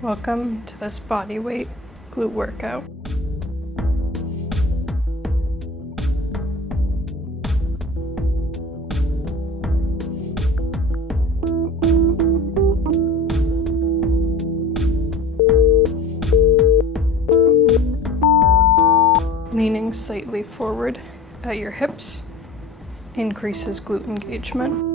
Welcome to this bodyweight glute workout. Leaning slightly forward at your hips increases glute engagement.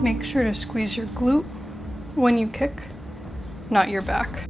Make sure to squeeze your glute when you kick, not your back.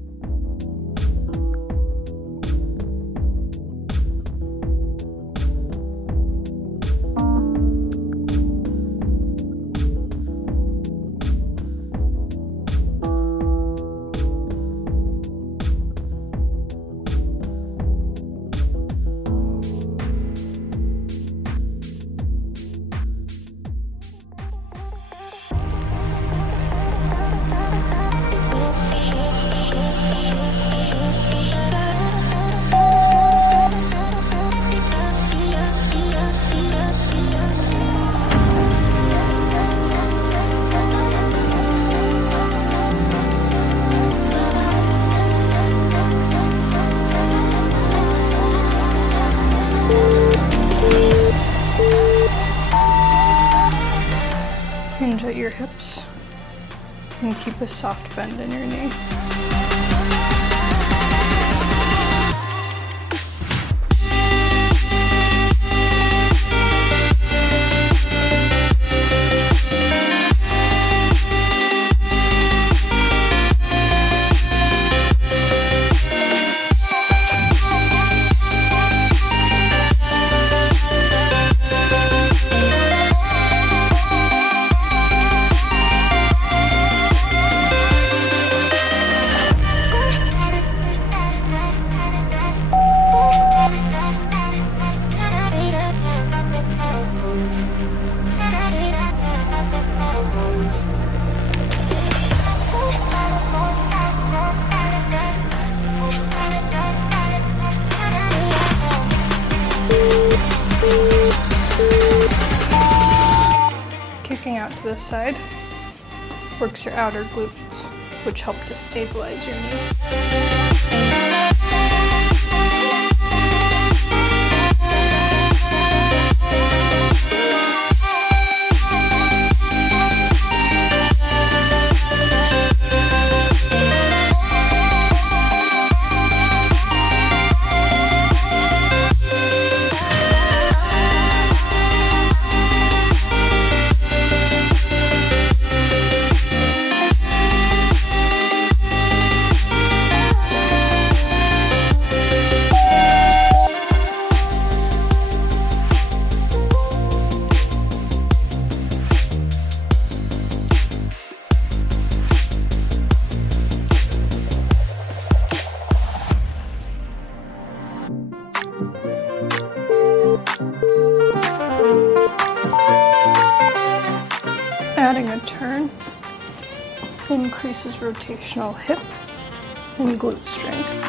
Hinge at your hips and keep a soft bend in your knee. Kicking out to the side works your outer glutes, which help to stabilize your knee. Adding a turn increases rotational hip and glute strength.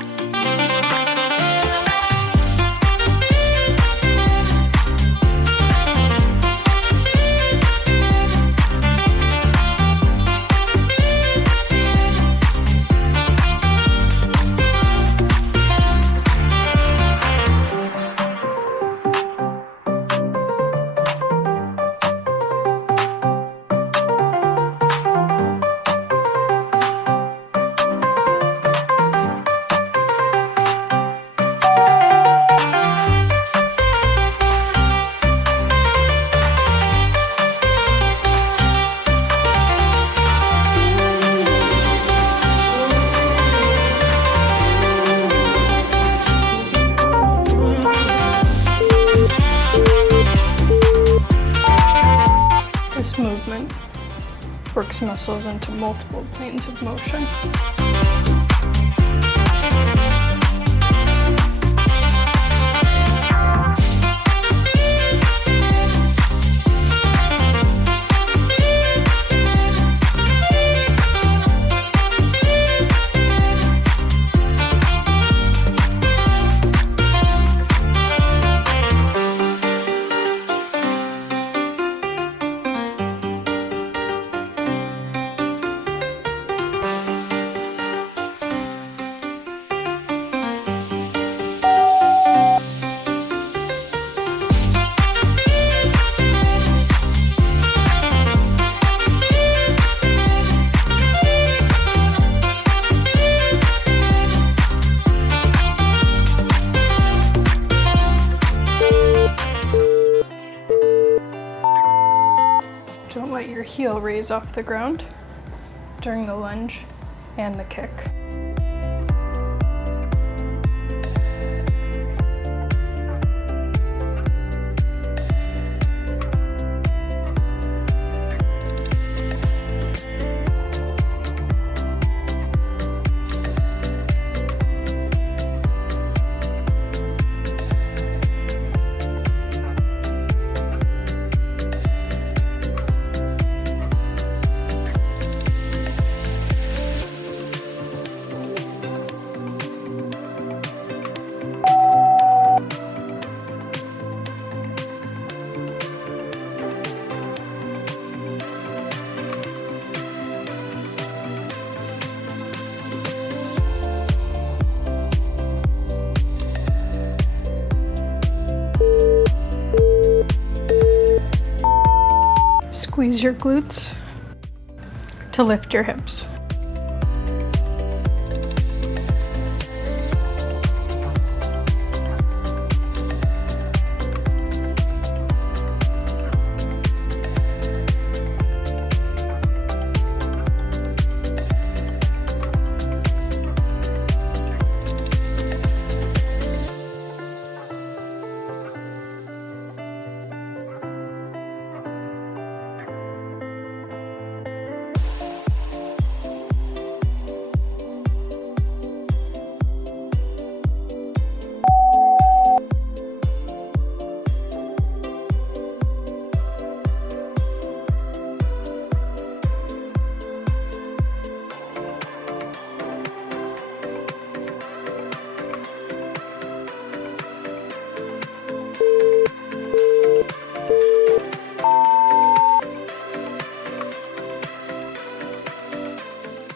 these muscles into multiple planes of motion. Don't let your heel raise off the ground during the lunge and the kick. Squeeze your glutes to lift your hips.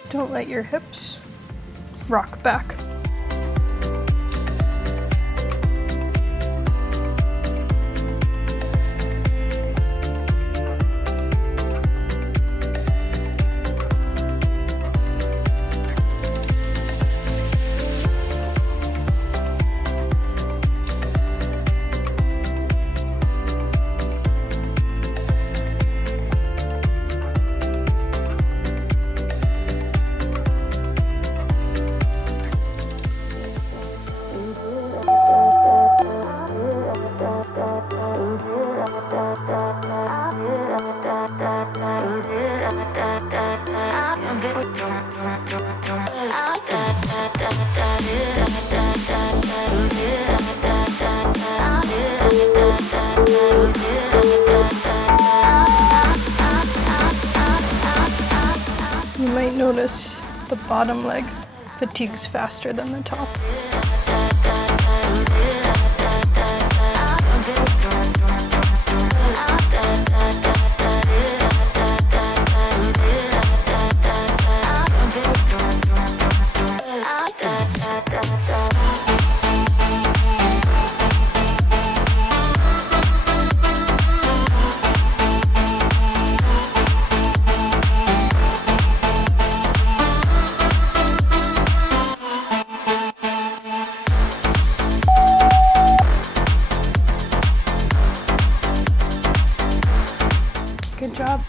Don't let your hips rock back. You might notice the bottom leg fatigues faster than the top. Good job.